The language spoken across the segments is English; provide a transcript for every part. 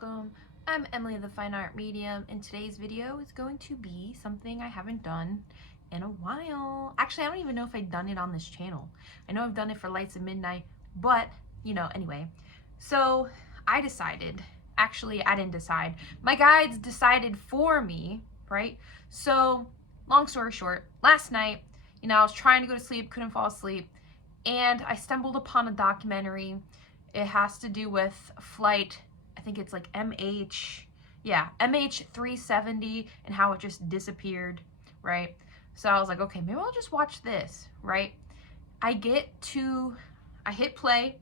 welcome. I'm Emily the Fine Art Medium, and today's video is going to be something I haven't done in a while. Actually, I don't even know if I've done it on this channel. I know I've done it for Lights at Midnight, but, anyway. So, I decided, actually, I didn't decide. My guides decided for me, right? So, long story short, last night, I was trying to go to sleep, couldn't fall asleep, and I stumbled upon a documentary. It has to do with flight, I think it's like MH370 and how it just disappeared, right? So I was like, okay, maybe I'll just watch this, right? I hit play,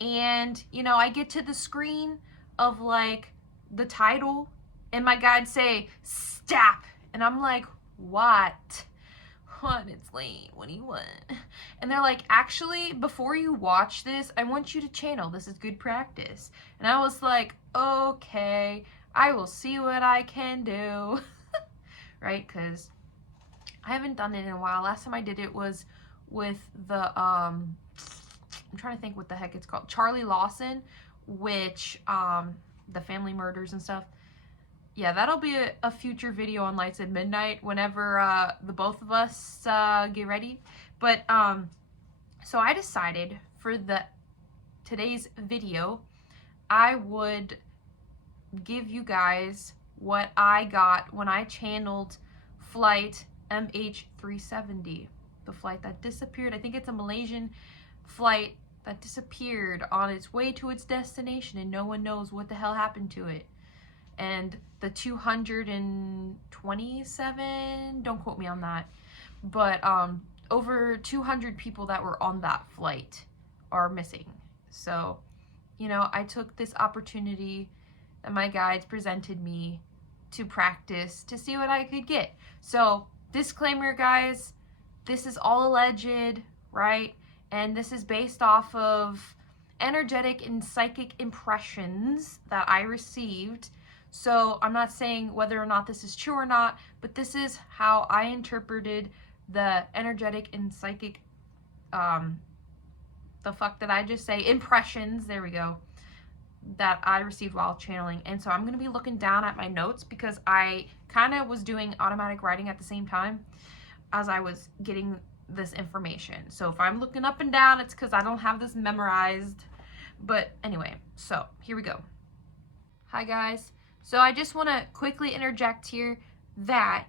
and, I get to the screen of like the title, and my guides say, stop. And I'm like, what? It's late. What do you want? And they're like, actually, before you watch this, I want you to channel. This is good practice. And I was like, okay, I will see what I can do. Right? Because I haven't done it in a while. Last time I did it was with the, I'm trying to think what the heck it's called. Charlie Lawson, which, the family murders and stuff. Yeah, that'll be a future video on Lights at Midnight whenever the both of us get ready. But so I decided for today's video, I would give you guys what I got when I channeled flight MH370, the flight that disappeared. I think it's a Malaysian flight that disappeared on its way to its destination, and no one knows what the hell happened to it. And the 227, don't quote me on that, but over 200 people that were on that flight are missing. So, I took this opportunity that my guides presented me to practice to see what I could get. So, disclaimer, guys, this is all alleged, right? And this is based off of energetic and psychic impressions that I received. So I'm not saying whether or not this is true or not, but this is how I interpreted the energetic and psychic, the fuck did I just say? Impressions, there we go, that I received while channeling. And so I'm going to be looking down at my notes because I kind of was doing automatic writing at the same time as I was getting this information. So if I'm looking up and down, it's because I don't have this memorized. But anyway, so here we go. Hi guys. So I just want to quickly interject here that,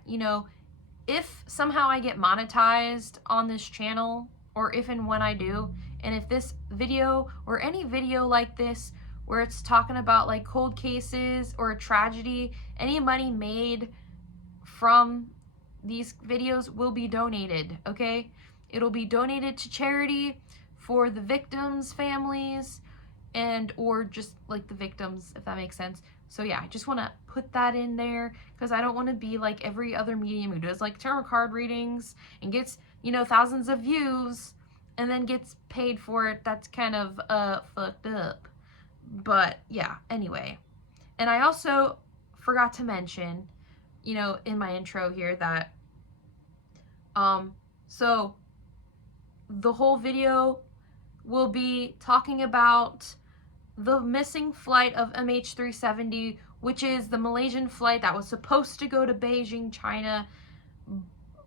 if somehow I get monetized on this channel, or if and when I do, and if this video or any video like this where it's talking about like cold cases or a tragedy, any money made from these videos will be donated, okay? It'll be donated to charity for the victims' families and or just like the victims, if that makes sense. So yeah, I just want to put that in there because I don't want to be like every other medium who does like tarot card readings and gets, thousands of views and then gets paid for it. That's kind of fucked up. But yeah, anyway. And I also forgot to mention, in my intro here that so the whole video will be talking about the missing flight of MH370, which is the Malaysian flight that was supposed to go to Beijing, China,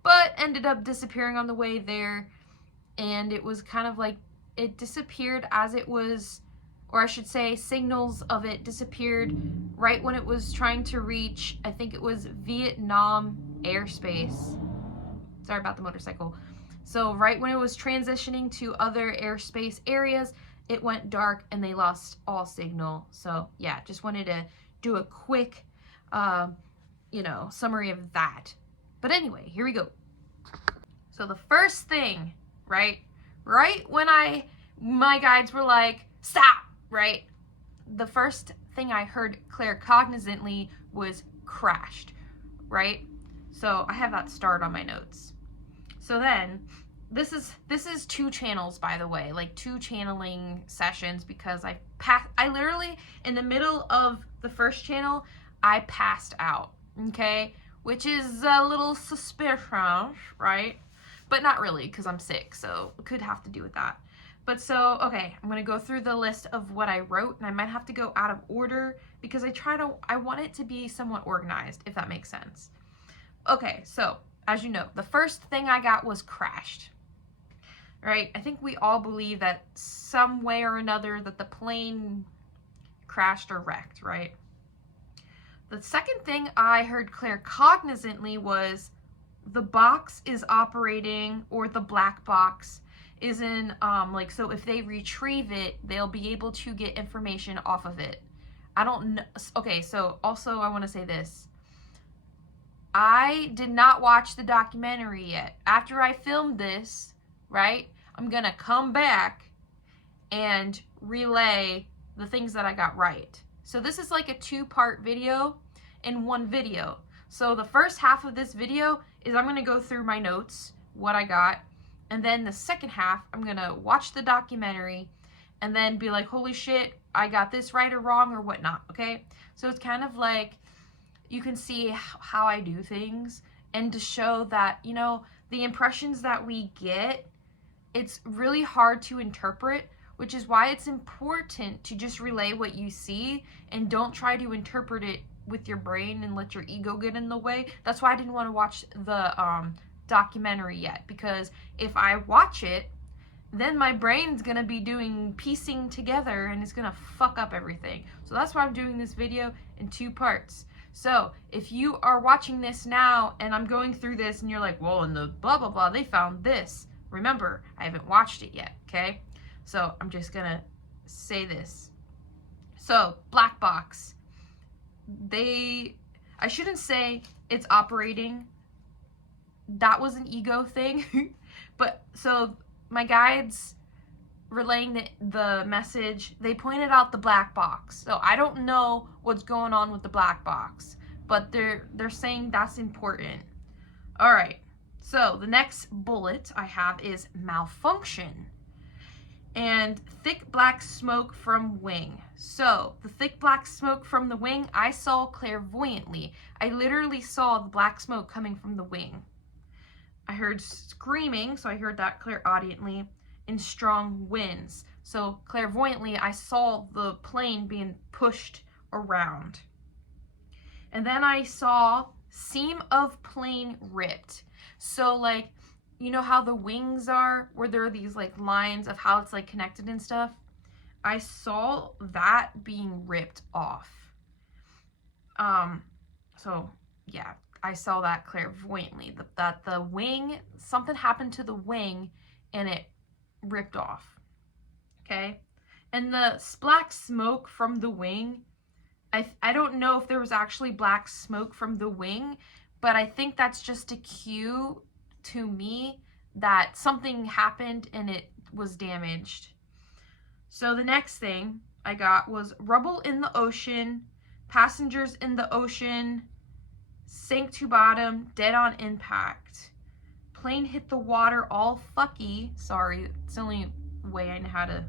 but ended up disappearing on the way there. And it was kind of like it disappeared as it was, or I should say signals of it disappeared right when it was trying to reach, I think it was Vietnam airspace. Sorry about the motorcycle. So right when it was transitioning to other airspace areas, it went dark and they lost all signal. So yeah, just wanted to do a quick, summary of that. But anyway, here we go. So the first thing, right when my guides were like, stop, right? The first thing I heard claircognizantly was crashed, right? So I have that starred on my notes. So then, this is 2 channels, by the way, like 2 channeling sessions, because I literally, in the middle of the first channel, I passed out, okay? Which is a little suspicious, right? But not really, because I'm sick, so it could have to do with that. But so, okay, I'm going to go through the list of what I wrote, and I might have to go out of order because I want it to be somewhat organized, if that makes sense. Okay, so as you know, the first thing I got was crashed. Right? I think we all believe that some way or another that the plane crashed or wrecked, right? The second thing I heard claircognizantly was the box is operating, or the black box is in, like, so if they retrieve it, they'll be able to get information off of it. I don't know. Okay, so also I want to say this. I did not watch the documentary yet. After I filmed this, right, I'm going to come back and relay the things that I got right. So this is like a 2-part video in one video. So the first half of this video is I'm going to go through my notes, what I got, and then the second half, I'm going to watch the documentary and then be like, holy shit, I got this right or wrong or whatnot, okay? So it's kind of like you can see how I do things, and to show that, you know, the impressions that we get, it's really hard to interpret, which is why it's important to just relay what you see and don't try to interpret it with your brain and let your ego get in the way. That's why I didn't want to watch the documentary yet, because if I watch it, then my brain's gonna be doing piecing together and it's gonna fuck up everything. So that's why I'm doing this video in 2 parts. So if you are watching this now and I'm going through this and you're like, well, in the blah blah blah they found this, remember, I haven't watched it yet, okay? So I'm just gonna say this. So black box, I shouldn't say it's operating. That was an ego thing. But so my guides relaying the message, they pointed out the black box. So I don't know what's going on with the black box, but they're saying that's important. All right. So the next bullet I have is malfunction and thick black smoke from wing. So the thick black smoke from the wing, I saw clairvoyantly. I literally saw the black smoke coming from the wing. I heard screaming, so I heard that clairaudiently, in strong winds. So clairvoyantly, I saw the plane being pushed around. And then I saw seam of plane ripped. So like, you know how the wings are, where there are these like lines of how it's like connected and stuff? I saw that being ripped off. So yeah, I saw that clairvoyantly, that the wing, something happened to the wing and it ripped off, okay? And the black smoke from the wing, I don't know if there was actually black smoke from the wing, but I think that's just a cue to me that something happened and it was damaged. So the next thing I got was rubble in the ocean, passengers in the ocean, sank to bottom, dead on impact. Plane hit the water all fucky. Sorry, it's the only way I know how to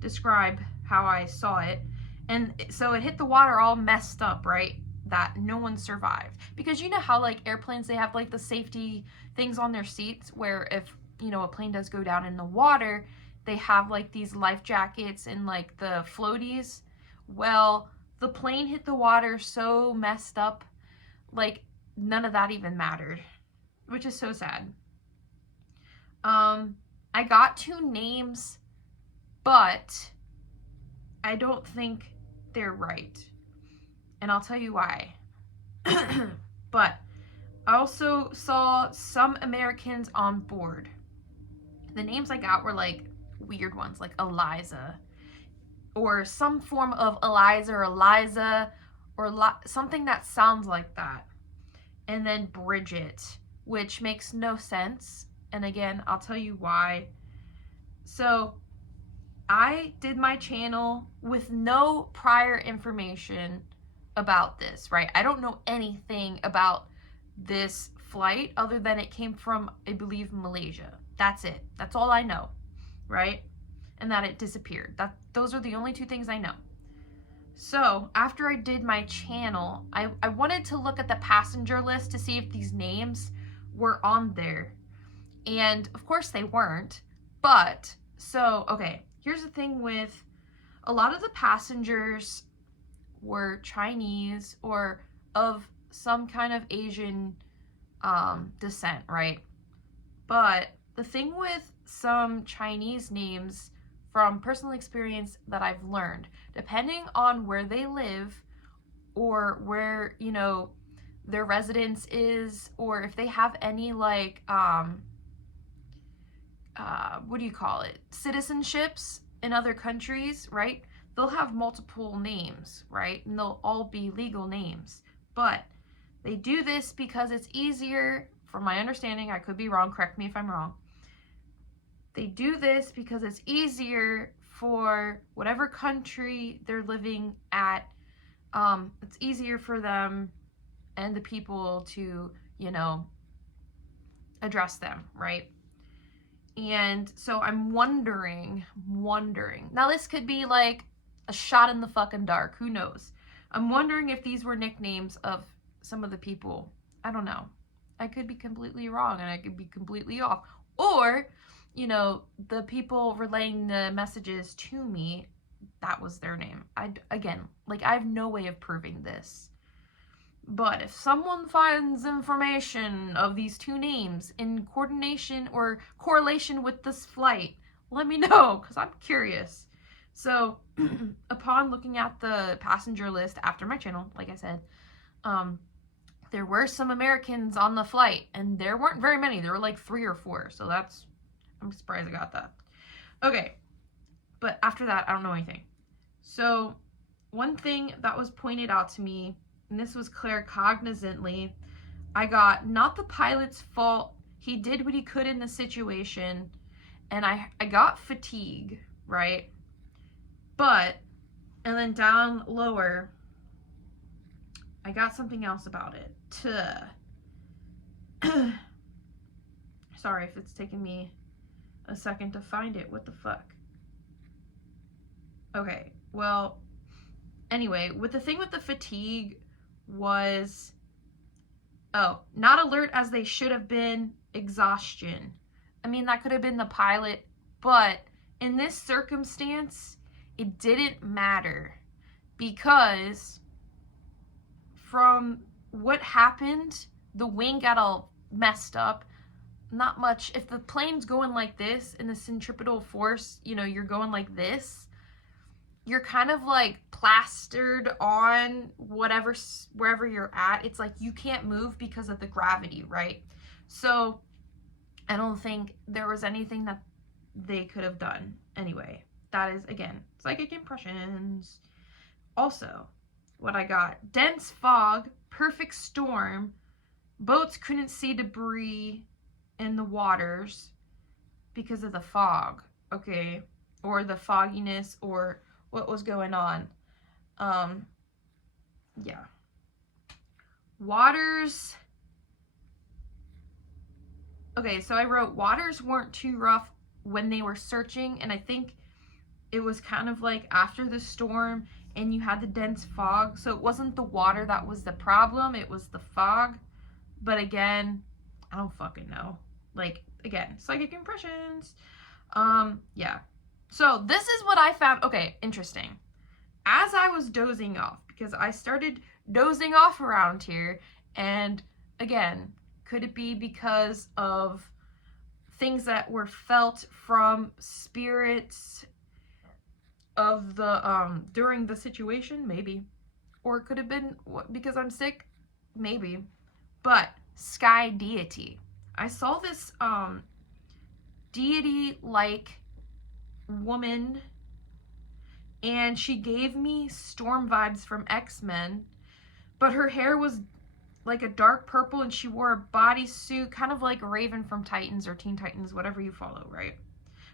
describe how I saw it. And so it hit the water all messed up, right? That no one survived. Because you know how like airplanes, they have like the safety things on their seats where if, you know, a plane does go down in the water, they have like these life jackets and like the floaties. Well, the plane hit the water so messed up, like none of that even mattered, which is so sad. I got 2 names, but I don't think they're right. And I'll tell you why. But I also saw some Americans on board. The names I got were like weird ones, like Eliza, or some form of Eliza or Eliza, or something that sounds like that. And then Bridget, which makes no sense. And again, I'll tell you why. So I did my channel with no prior information about this, right? I don't know anything about this flight other than it came from, I believe, Malaysia. That's it. That's all I know, right? And that it disappeared. Those are the only 2 things I know. So after I did my channel, I wanted to look at the passenger list to see if these names were on there. And of course they weren't. But, so, okay, here's the thing with a lot of the passengers were Chinese or of some kind of Asian descent, right? But the thing with some Chinese names, from personal experience that I've learned, depending on where they live or where, you know, their residence is, or if they have any like what do you call it, citizenships in other countries, right? They'll have multiple names, right? And they'll all be legal names. But they do this because it's easier, from my understanding, I could be wrong, correct me if I'm wrong. They do this because it's easier for whatever country they're living at. It's easier for them and the people to, you know, address them, right? And so I'm wondering, now this could be like a shot in the fucking dark, who knows? I'm wondering if these were nicknames of some of the people. I don't know. I could be completely wrong and I could be completely off. Or, you know, the people relaying the messages to me, that was their name. Again, like, I have no way of proving this. But if someone finds information of these two names in coordination or correlation with this flight, let me know, because I'm curious. So, upon looking at the passenger list after my channel, like I said, there were some Americans on the flight, and there weren't very many. There were like 3 or 4, so I'm surprised I got that. Okay, but after that, I don't know anything. So, one thing that was pointed out to me, and this was claircognizantly, I got, not the pilot's fault, he did what he could in the situation, and I got fatigue, right? But, and then down lower, I got something else about it. Sorry if it's taking me a second to find it. What the fuck? Okay, well, anyway, with the thing with the fatigue was, not alert as they should have been, exhaustion. I mean, that could have been the pilot, but in this circumstance, it didn't matter, because from what happened, the wing got all messed up. Not much. If the plane's going like this in the centripetal force, you know, you're going like this, you're kind of like plastered on wherever you're at. It's like you can't move because of the gravity, right? So I don't think there was anything that they could have done. Anyway, that is, again, psychic impressions. Also, what I got: dense fog, perfect storm, boats couldn't see debris in the waters because of the fog, okay, or the fogginess, or what was going on. Yeah. Waters. Okay, so I wrote, waters weren't too rough when they were searching, and I think it was kind of like after the storm and you had the dense fog, so it wasn't the water that was the problem, it was the fog. But again, I don't fucking know. Like, again, psychic impressions. Yeah. So this is what I found. Okay, interesting. As I was dozing off, because I started dozing off around here, and again, could it be because of things that were felt from spirits of the during the situation? Maybe. Or it could have been because I'm sick? Maybe. But sky deity. I saw this deity like woman, and she gave me Storm vibes from X-Men, but her hair was like a dark purple, and she wore a bodysuit, kind of like Raven from Titans or Teen Titans, whatever you follow, right?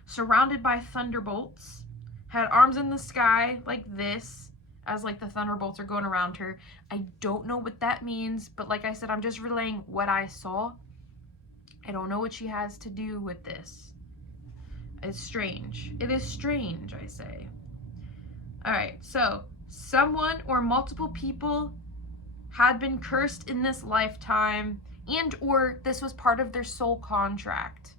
Surrounded by thunderbolts, had arms in the sky like this, as like the thunderbolts are going around her. I don't know what that means, but like I said, I'm just relaying what I saw. I don't know what she has to do with this. It's strange. It is strange, I say. Alright, so someone or multiple people had been cursed in this lifetime, and or this was part of their soul contract.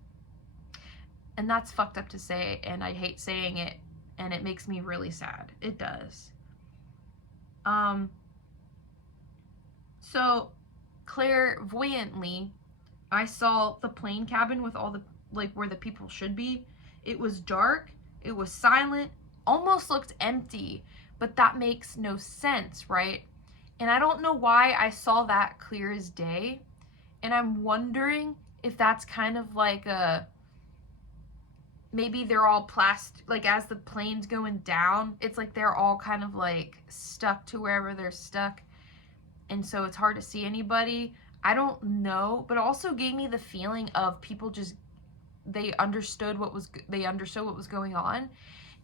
And that's fucked up to say, and I hate saying it, and it makes me really sad. It does. So clairvoyantly, I saw the plane cabin with all the, like, where the people should be. It was dark, it was silent, almost looked empty, but that makes no sense, right? And I don't know why I saw that clear as day. And I'm wondering if that's kind of like a, maybe they're all plastic, like as the plane's going down, it's like they're all kind of like stuck to wherever they're stuck. And so it's hard to see anybody. I don't know, but it also gave me the feeling of people just, they understood what was going on,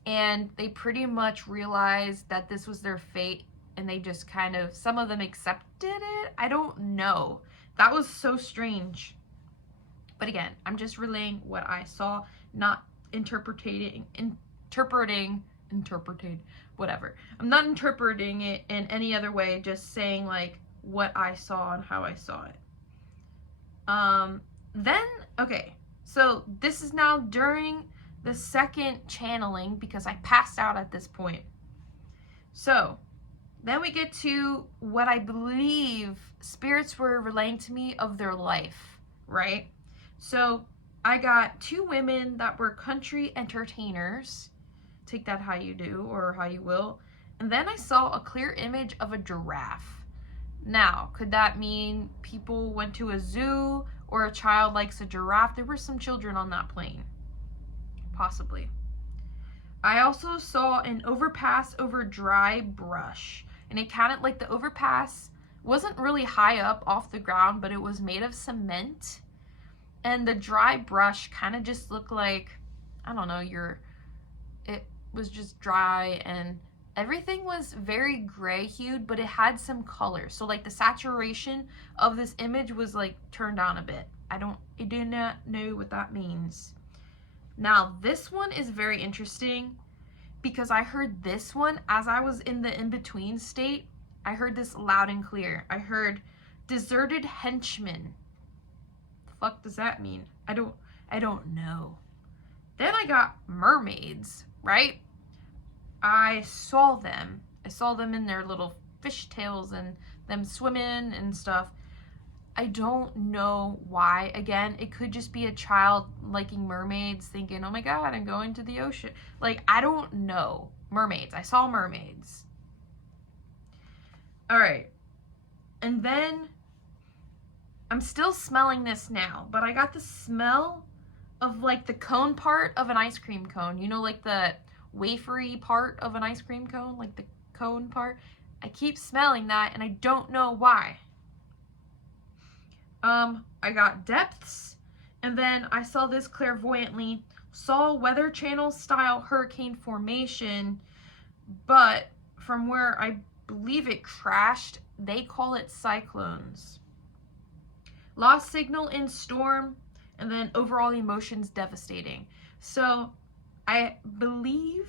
and they pretty much realized that this was their fate, and they just kind of, some of them accepted it. I don't know. That was so strange. But again, I'm just relaying what I saw, not interpreting, whatever. I'm not interpreting it in any other way, just saying like what I saw and how I saw it. Then, okay, so this is now during the second channeling because I passed out at this point. So then we get to what I believe spirits were relaying to me of their life, right? So I got two women that were country entertainers. Take that how you do or how you will. And then I saw a clear image of a giraffe. Now, could that mean people went to a zoo or a child likes a giraffe? There were some children on that plane. Possibly. I also saw an overpass over dry brush. And it kind of, like, the overpass wasn't really high up off the ground, but it was made of cement. And the dry brush kind of just looked like, I don't know, it was just dry, and everything was very gray hued, but it had some color. So like the saturation of this image was like turned on a bit. I do not know what that means. Now this one is very interesting because I heard this one as I was in the in-between state. I heard this loud and clear. I heard deserted henchman. The fuck does that mean? I don't know. Then I got mermaids, right? I saw them in their little fishtails and them swimming and stuff. I don't know why. Again, it could just be a child liking mermaids, thinking, oh my god, I'm going to the ocean. Like, I don't know. Mermaids. I saw mermaids. Alright. And then, I'm still smelling this now, but I got the smell of like the cone part of an ice cream cone. You know, like the wafery part of an ice cream cone, like the cone part. I keep smelling that and I don't know why. I got depths, and then I saw this clairvoyantly, saw Weather Channel style hurricane formation, but from where I believe it crashed, they call it cyclones. Lost signal in storm, and then overall emotions devastating. So I believe,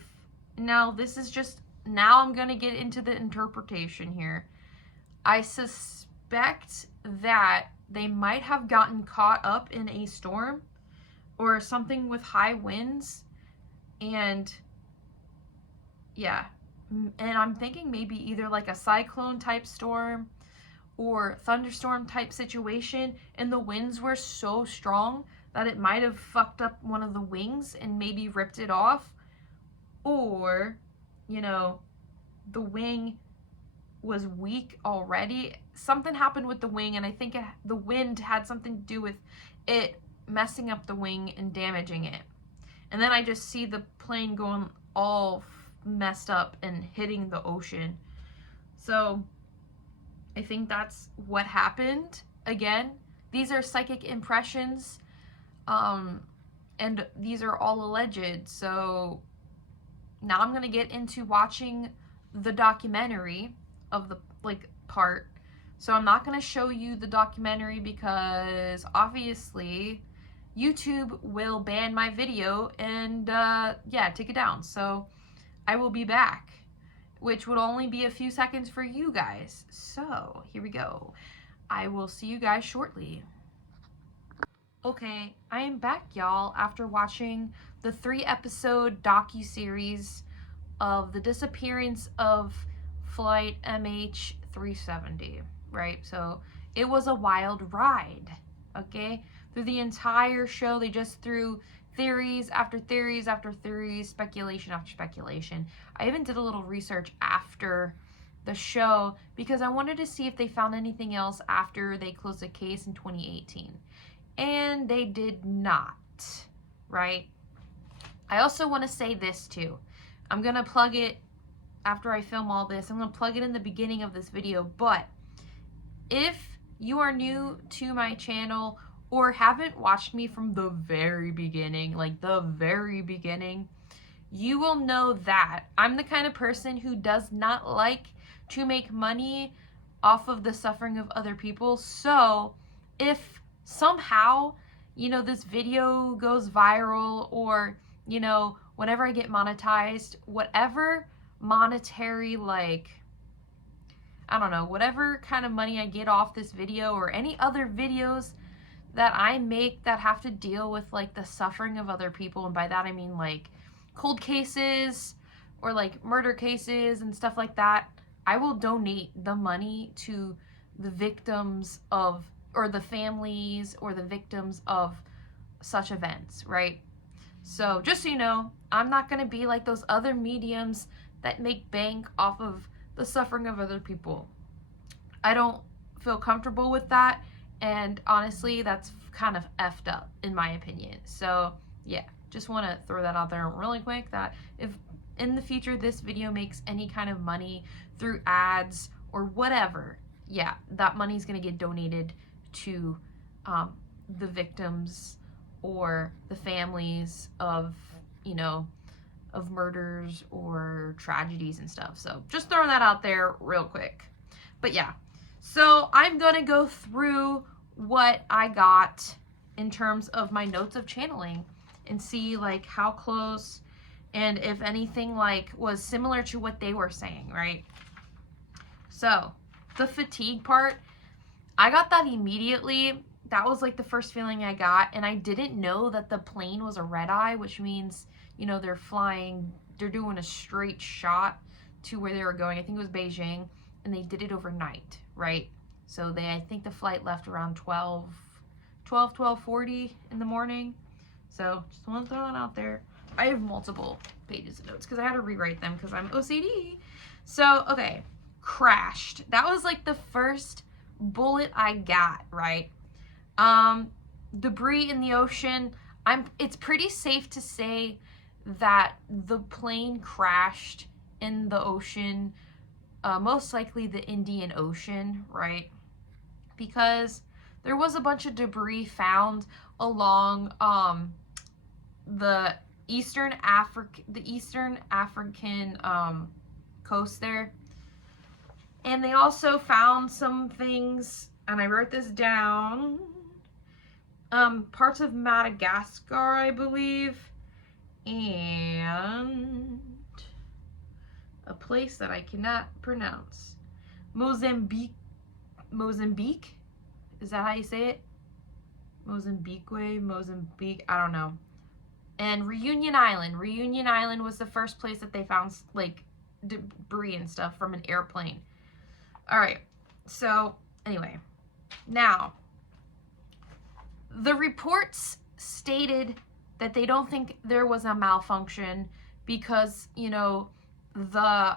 now this is just, now I'm going to get into the interpretation here. I suspect that they might have gotten caught up in a storm or something with high winds, and yeah, and I'm thinking maybe either like a cyclone type storm or thunderstorm type situation, and the winds were so strong that it might have fucked up one of the wings and maybe ripped it off, or, you know, the wing was weak already. Something happened with the wing, and I think the wind had something to do with it messing up the wing and damaging it. And then I just see the plane going all messed up and hitting the ocean. So I think that's what happened. Again, these are psychic impressions, and these are all alleged. So now I'm gonna get into watching the documentary of the part. So I'm not gonna show you the documentary because obviously YouTube will ban my video and yeah, take it down. So I will be back, which would only be a few seconds for you guys. So here we go. I will see you guys shortly. Okay, I am back, y'all, after watching the 3-episode docu-series of the disappearance of flight MH370, right? So it was a wild ride, okay? Through the entire show, they just threw theories after theories after theories, speculation after speculation. I even did a little research after the show because I wanted to see if they found anything else after they closed the case in 2018. And they did not, right? I also want to say this too. I'm going to plug it after I film all this. I'm going to plug it in the beginning of this video. But if you are new to my channel or haven't watched me from the very beginning, like the very beginning, you will know that I'm the kind of person who does not like to make money off of the suffering of other people. So if somehow, you know, this video goes viral, or, you know, whenever I get monetized, whatever monetary, like, I don't know, whatever kind of money I get off this video or any other videos that I make that have to deal with like the suffering of other people, and by that I mean like cold cases or like murder cases and stuff like that, I will donate the money to the victims of, or the families or the victims of such events, right? So just so you know, I'm not going to be like those other mediums that make bank off of the suffering of other people. I don't feel comfortable with that, and honestly, that's kind of effed up in my opinion. So yeah, just want to throw that out there really quick, that if in the future this video makes any kind of money through ads or whatever, yeah, that money is going to get donated to the victims or the families of, you know, of murders or tragedies and stuff. So just throwing that out there real quick. But yeah, so I'm gonna go through what I got in terms of my notes of channeling and see like how close and if anything like was similar to what they were saying, right? So the fatigue part, I got that immediately. That was like the first feeling I got, and I didn't know that the plane was a red eye, which means, you know, they're flying, they're doing a straight shot to where they were going. I think it was Beijing, and they did it overnight, right? So I think the flight left around 12:40 in the morning. So just want to throw that out there. I have multiple pages of notes because I had to rewrite them because I'm OCD. So, okay, crashed. That was like the first bullet I got, right? Debris in the ocean. It's pretty safe to say that the plane crashed in the ocean, most likely the Indian Ocean, right? Because there was a bunch of debris found along the Eastern African coast there. And they also found some things, and I wrote this down, parts of Madagascar, I believe, and a place that I cannot pronounce. Mozambique? Is that how you say it? Mozambique, I don't know. And Reunion Island. Reunion Island was the first place that they found like debris and stuff from an airplane. All right, so anyway, now the reports stated that they don't think there was a malfunction because, you know, the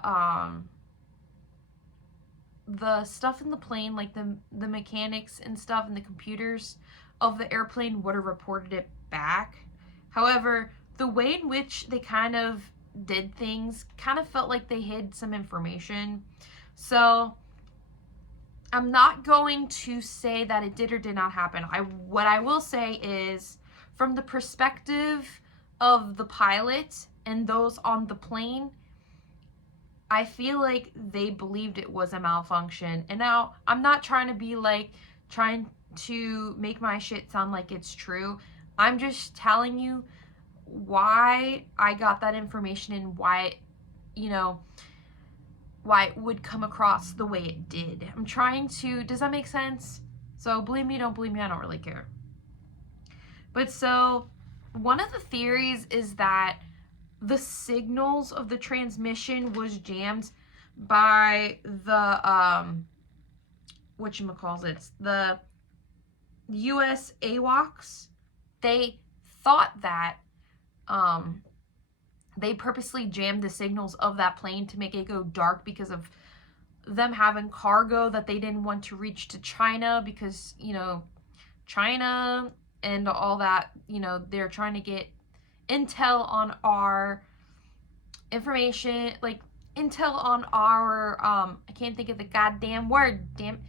stuff in the plane, like the mechanics and stuff and the computers of the airplane would have reported it back. However, the way in which they kind of did things kind of felt like they hid some information. So I'm not going to say that it did or did not happen. What I will say is, from the perspective of the pilot and those on the plane, I feel like they believed it was a malfunction. And now, I'm not trying to be like, trying to make my shit sound like it's true. I'm just telling you why I got that information and why, you know, why it would come across the way it did. I'm trying to, does that make sense? So believe me, don't believe me, I don't really care. But so one of the theories is that the signals of the transmission was jammed by the whatchamacallits, the US AWACS. They thought that they purposely jammed the signals of that plane to make it go dark because of them having cargo that they didn't want to reach to China, because, you know, China and all that, you know, they're trying to get intel on our information, like intel on our I can't think of the goddamn word, damn,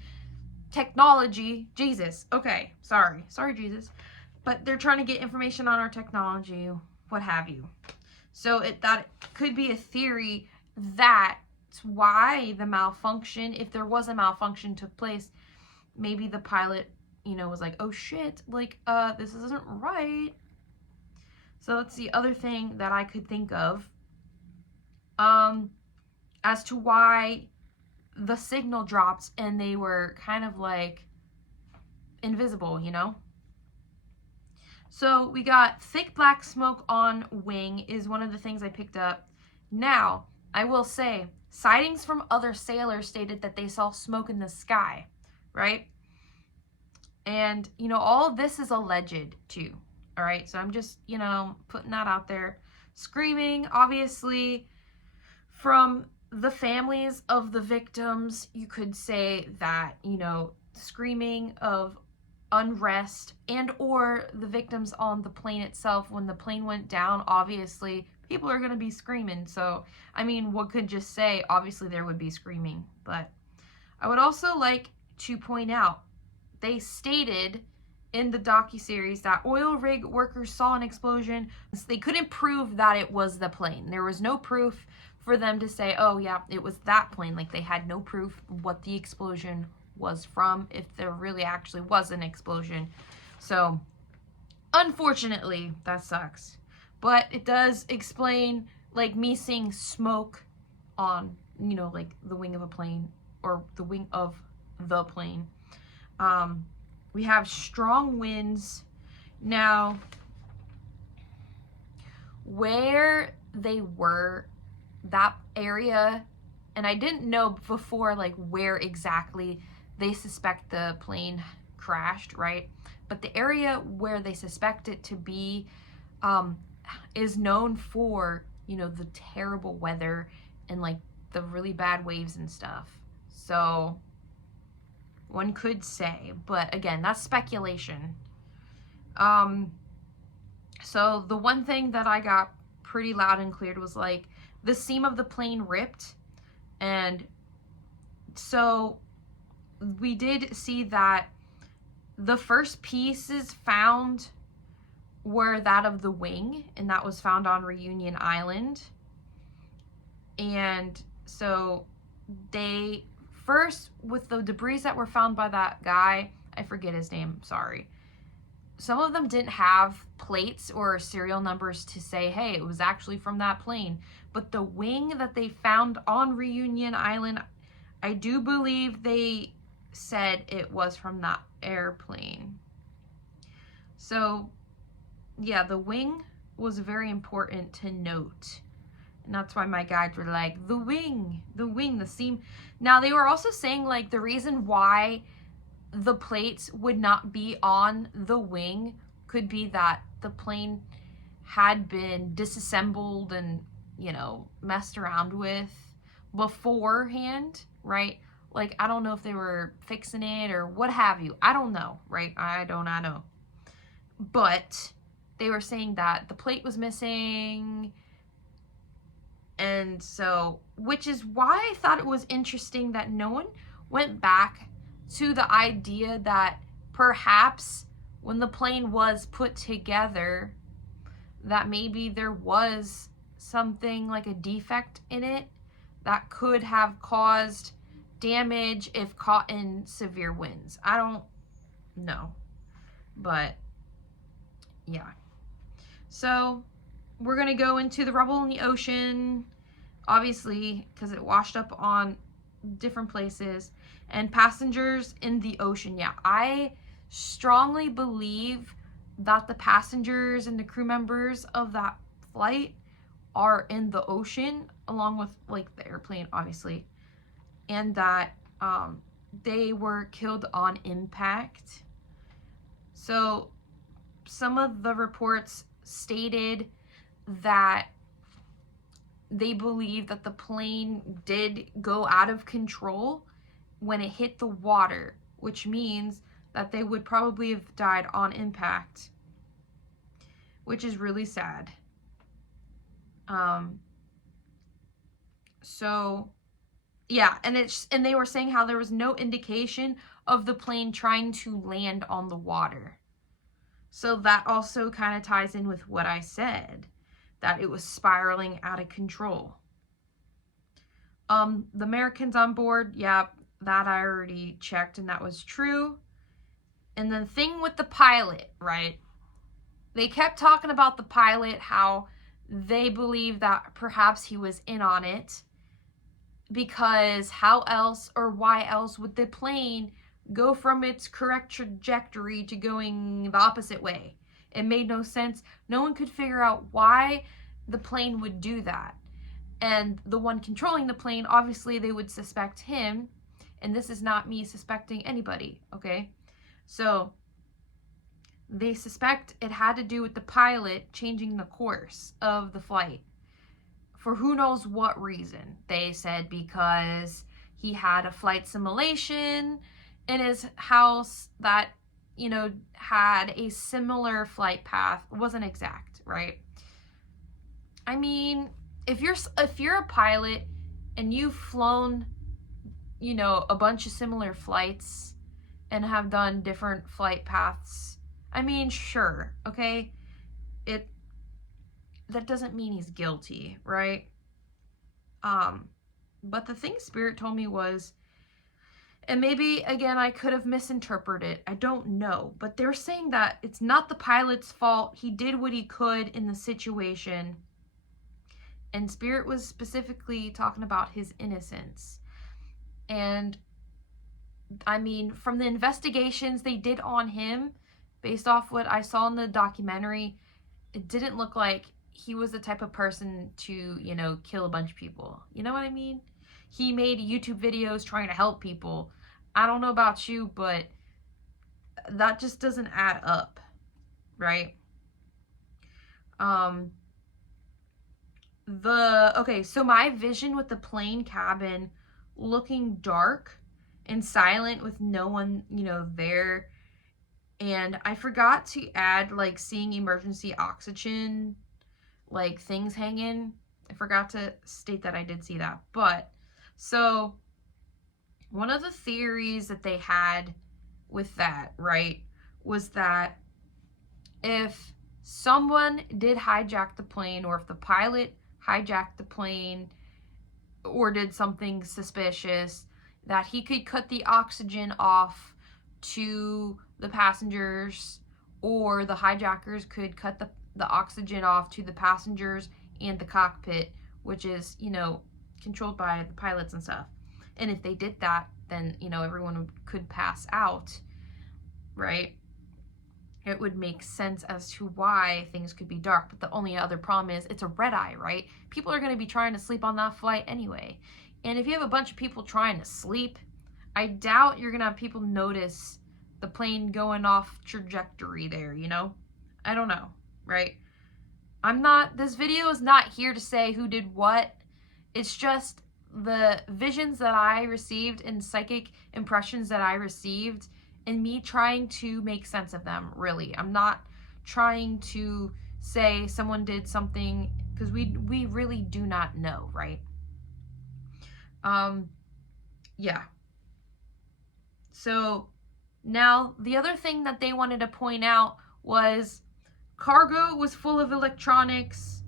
technology. Jesus. Okay, sorry Jesus. But they're trying to get information on our technology, what have you. So that could be a theory that's why the malfunction, if there was a malfunction, took place. Maybe the pilot, you know, was like, oh shit, like, this isn't right. So that's the other thing that I could think of, as to why the signal dropped and they were kind of like invisible, you know? So we got thick black smoke on wing is one of the things I picked up. Now, I will say, sightings from other sailors stated that they saw smoke in the sky, right? And, you know, all of this is alleged too, all right? So I'm just, you know, putting that out there. Screaming, obviously, from the families of the victims, you could say that, you know, screaming of unrest, and or the victims on the plane itself. When the plane went down, obviously people are going to be screaming. So I mean, one could just say obviously there would be screaming. But I would also like to point out, they stated in the docuseries that oil rig workers saw an explosion. They couldn't prove that it was the plane. There was no proof for them to say, oh yeah, it was that plane. Like, they had no proof what the explosion was from, if there really actually was an explosion. So unfortunately, that sucks. But it does explain, like, me seeing smoke on, you know, like the wing of a plane, or the wing of the plane. We have strong winds. Now, where they were, that area, and I didn't know before, like, where exactly they suspect the plane crashed, right? But the area where they suspect it to be is known for, you know, the terrible weather and, like, the really bad waves and stuff. So one could say, but again, that's speculation. So the one thing that I got pretty loud and clear was, like, the seam of the plane ripped, and so we did see that the first pieces found were that of the wing, and that was found on Reunion Island. And so they first, with the debris that were found by that guy, I forget his name, sorry, some of them didn't have plates or serial numbers to say, hey, it was actually from that plane. But the wing that they found on Reunion Island, I do believe they said it was from that airplane. So yeah, the wing was very important to note. And that's why my guides were like, the wing, the seam. Now, they were also saying, like, the reason why the plates would not be on the wing could be that the plane had been disassembled and, you know, messed around with beforehand, right? Like, I don't know if they were fixing it or what have you. I don't know, right? I don't know. But they were saying that the plate was missing. And so, which is why I thought it was interesting that no one went back to the idea that perhaps when the plane was put together, that maybe there was something like a defect in it that could have caused damage if caught in severe winds. I don't know. But yeah. So we're going to go into the rubble in the ocean, obviously, because it washed up on different places. And passengers in the ocean. Yeah, I strongly believe that the passengers and the crew members of that flight are in the ocean, along with, like, the airplane, obviously. and that they were killed on impact. So some of the reports stated that they believe that the plane did go out of control when it hit the water, which means that they would probably have died on impact, which is really sad. So yeah, and they were saying how there was no indication of the plane trying to land on the water. So that also kind of ties in with what I said, that it was spiraling out of control. The Americans on board, yeah, that I already checked, and that was true. And the thing with the pilot, right? They kept talking about the pilot, how they believe that perhaps he was in on it, because how else or why else would the plane go from its correct trajectory to going the opposite way? It made no sense. No one could figure out why the plane would do that. And the one controlling the plane, obviously they would suspect him. And this is not me suspecting anybody, okay? So they suspect it had to do with the pilot changing the course of the flight. For who knows what reason. They said because he had a flight simulation in his house that, you know, had a similar flight path. It wasn't exact, right? I mean, if you're a pilot and you've flown, you know, a bunch of similar flights and have done different flight paths, I mean, sure, okay? That doesn't mean he's guilty, right? But the thing Spirit told me was, and maybe, again, I could have misinterpreted it, I don't know, but they're saying that it's not the pilot's fault. He did what he could in the situation. And Spirit was specifically talking about his innocence. And, I mean, from the investigations they did on him, based off what I saw in the documentary, it didn't look like he was the type of person to, you know, kill a bunch of people. You know what I mean? He made YouTube videos trying to help people. I don't know about you, but that just doesn't add up, right? Okay, so my vision with the plane cabin looking dark and silent with no one, you know, there. And I forgot to add, like, seeing emergency oxygen, like, things hanging. I forgot to state that I did see that. But, so, one of the theories that they had with that, right, was that if someone did hijack the plane, or if the pilot hijacked the plane or did something suspicious, that he could cut the oxygen off to the passengers, or the hijackers could cut the oxygen off to the passengers and the cockpit, which is, you know, controlled by the pilots and stuff. And if they did that, then, you know, everyone could pass out, right? It would make sense as to why things could be dark. But the only other problem is it's a red eye, right? People are going to be trying to sleep on that flight anyway. And if you have a bunch of people trying to sleep, I doubt you're going to have people notice the plane going off trajectory there, you know? I don't know, right? This video is not here to say who did what. It's just the visions that I received and psychic impressions that I received, and me trying to make sense of them, really. I'm not trying to say someone did something, because we really do not know, right? Yeah. So, now, the other thing that they wanted to point out was cargo was full of electronics,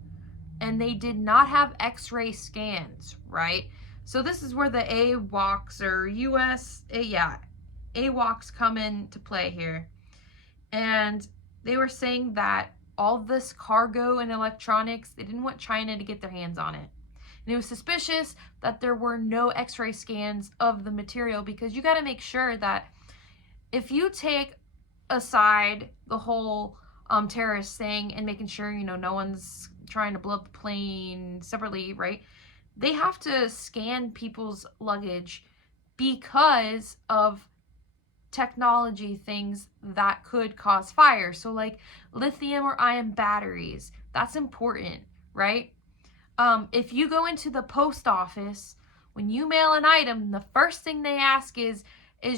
and they did not have x-ray scans, right? So this is where the AWACS or AWACS come into play here. And they were saying that all this cargo and electronics, they didn't want China to get their hands on it. And it was suspicious that there were no x-ray scans of the material, because you got to make sure that if you take aside the whole terrorist thing and making sure, you know, no one's trying to blow up the plane separately, right? They have to scan people's luggage because of technology things that could cause fire. So like lithium or ion batteries, that's important, right? If you go into the post office, when you mail an item, the first thing they ask is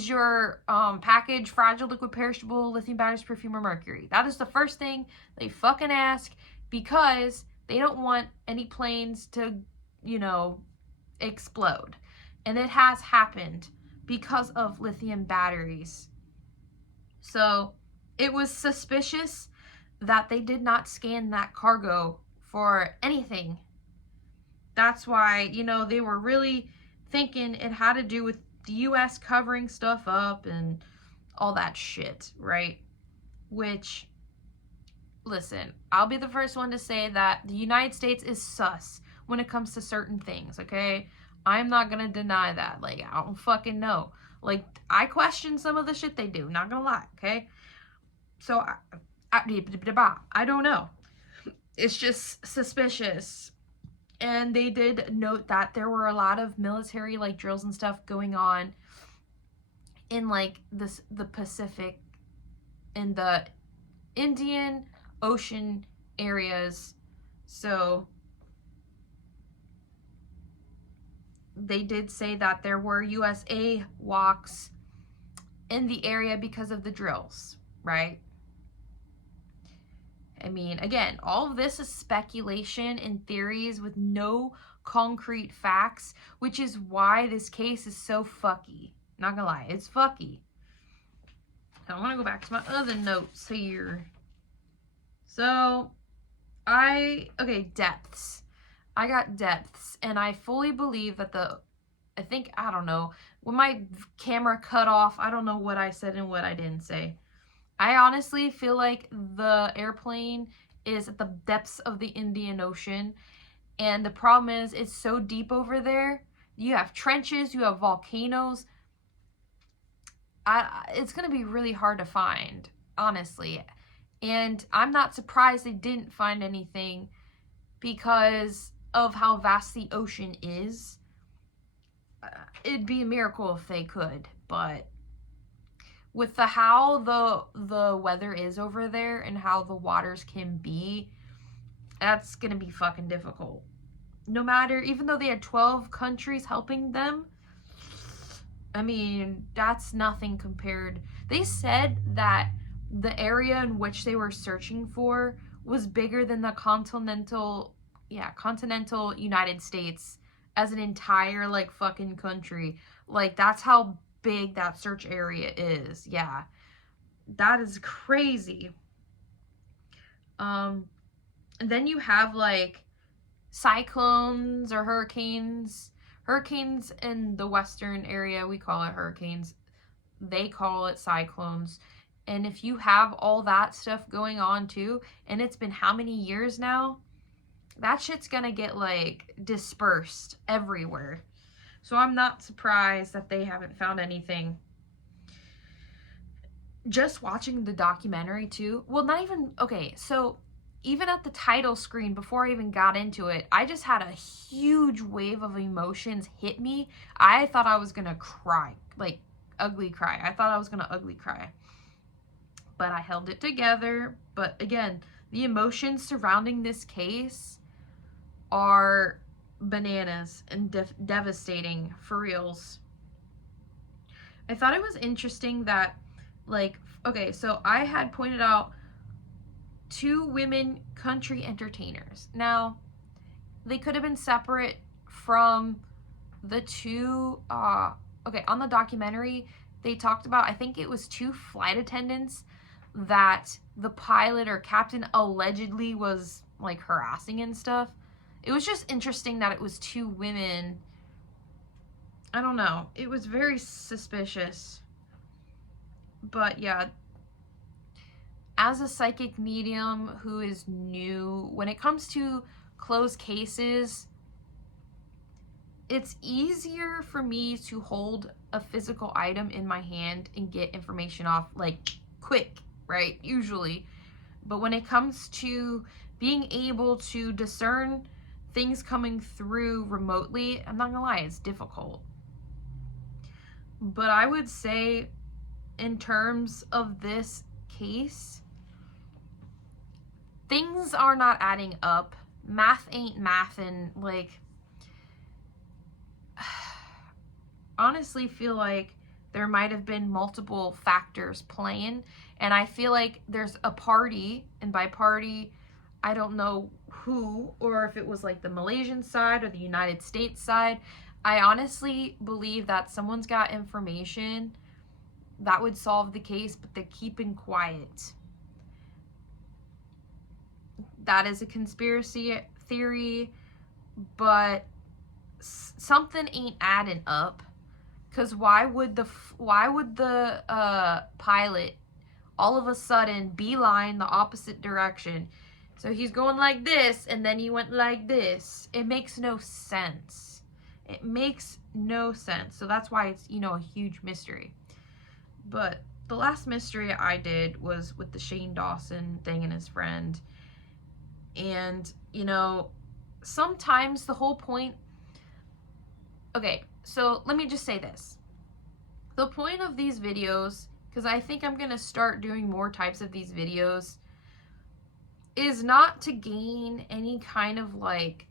your package fragile, liquid, perishable, lithium batteries, perfume, or mercury? That is the first thing they fucking ask, because they don't want any planes to, you know, explode. And it has happened because of lithium batteries. So it was suspicious that they did not scan that cargo for anything. That's why, you know, they were really thinking it had to do with the US covering stuff up and all that shit, right? Which, listen, I'll be the first one to say that the United States is sus when it comes to certain things, okay? I'm not gonna deny that. Like, I don't fucking know. Like, I question some of the shit they do, not gonna lie, okay? So, I don't know. It's just suspicious. And they did note that there were a lot of military, like, drills and stuff going on in, like, the Pacific, in the Indian Ocean areas. So they did say that there were USA walks in the area because of the drills, right? I mean, again, all of this is speculation and theories with no concrete facts, which is why this case is so fucky. Not gonna lie, it's fucky. I want to go back to my other notes here. So, depths. I got depths, and I fully believe that I don't know, when my camera cut off, I don't know what I said and what I didn't say. I honestly feel like the airplane is at the depths of the Indian Ocean, and the problem is it's so deep over there. You have trenches, you have volcanoes. It's going to be really hard to find, honestly. And I'm not surprised they didn't find anything because of how vast the ocean is. It'd be a miracle if they could, but with how the weather is over there and how the waters can be, that's gonna be fucking difficult. No matter, even though they had 12 countries helping them, I mean, that's nothing compared. They said that the area in which they were searching for was bigger than the continental United States as an entire, like, fucking country. Like, that's how big that search area is. Yeah, that is crazy. And then you have, like, cyclones or hurricanes. Hurricanes in the western area, we call it hurricanes. They call it cyclones. And if you have all that stuff going on too, and it's been how many years now, that shit's gonna get, like, dispersed everywhere. So I'm not surprised that they haven't found anything. Just watching the documentary too, well, not even, okay, so even at the title screen, before I even got into it, I just had a huge wave of emotions hit me. I thought I was gonna cry, like, ugly cry. I thought I was gonna ugly cry. But I held it together. But again, the emotions surrounding this case are bananas and devastating, for reals. I thought it was interesting that, like, okay, so I had pointed out 2 women country entertainers. Now, they could have been separate from the 2, okay, on the documentary, they talked about, I think it was 2 flight attendants that the pilot or captain allegedly was, like, harassing and stuff. It was just interesting that it was 2 women. I don't know. It was very suspicious. But yeah, as a psychic medium who is new, when it comes to closed cases, it's easier for me to hold a physical item in my hand and get information off, like, quick, right? Usually. But when it comes to being able to discern things coming through remotely, I'm not gonna lie, it's difficult. But I would say, in terms of this case, things are not adding up. Math ain't mathin'. Like, honestly feel like there might have been multiple factors playing, and I feel like there's a party, and by party, I don't know who, or if it was like the Malaysian side or the United States side. I honestly believe that someone's got information that would solve the case, but they're keeping quiet. That is a conspiracy theory, but something ain't adding up. Because why would the pilot all of a sudden beeline the opposite direction? So he's going like this, and then he went like this. It makes no sense. It makes no sense. So that's why it's, you know, a huge mystery. But the last mystery I did was with the Shane Dawson thing and his friend. And, you know, sometimes the whole point... Okay, so let me just say this. The point of these videos, because I think I'm going to start doing more types of these videos, is not to gain any kind of, like...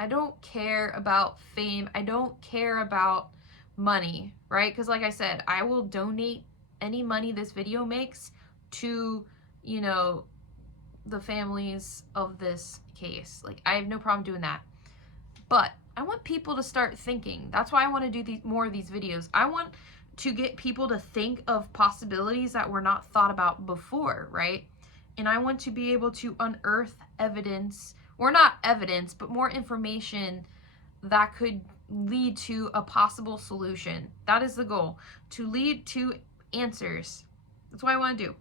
I don't care about fame. I don't care about money, right? Because like I said, I will donate any money this video makes to, you know, the families of this case. Like, I have no problem doing that. But I want people to start thinking. That's why I want to do more of these videos. I want to get people to think of possibilities that were not thought about before, right? And I want to be able to unearth evidence, or not evidence, but more information that could lead to a possible solution. That is the goal, to lead to answers. That's what I want to do.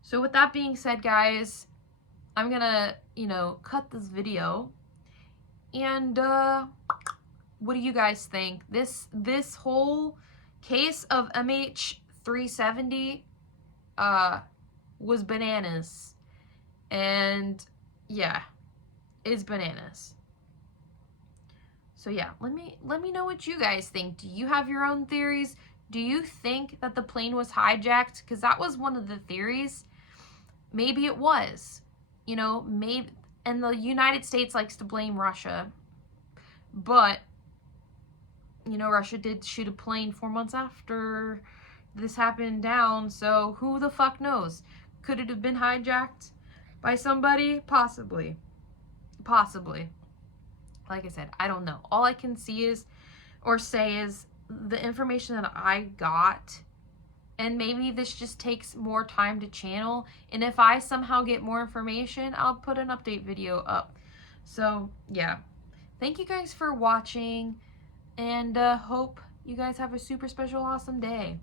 So with that being said, guys, I'm gonna, you know, cut this video. And what do you guys think? This whole case of MH370 was bananas. And yeah, it's bananas. So yeah, let me know what you guys think. Do you have your own theories? Do you think that the plane was hijacked? Because that was one of the theories. Maybe it was. You know, maybe, and the United States likes to blame Russia. But, you know, Russia did shoot a plane 4 months after this happened down, so who the fuck knows? Could it have been hijacked by somebody? Possibly. Possibly. Like I said, I don't know. All I can see is, or say is, the information that I got, and maybe this just takes more time to channel, and if I somehow get more information, I'll put an update video up. So, yeah. Thank you guys for watching, and hope you guys have a super special awesome day.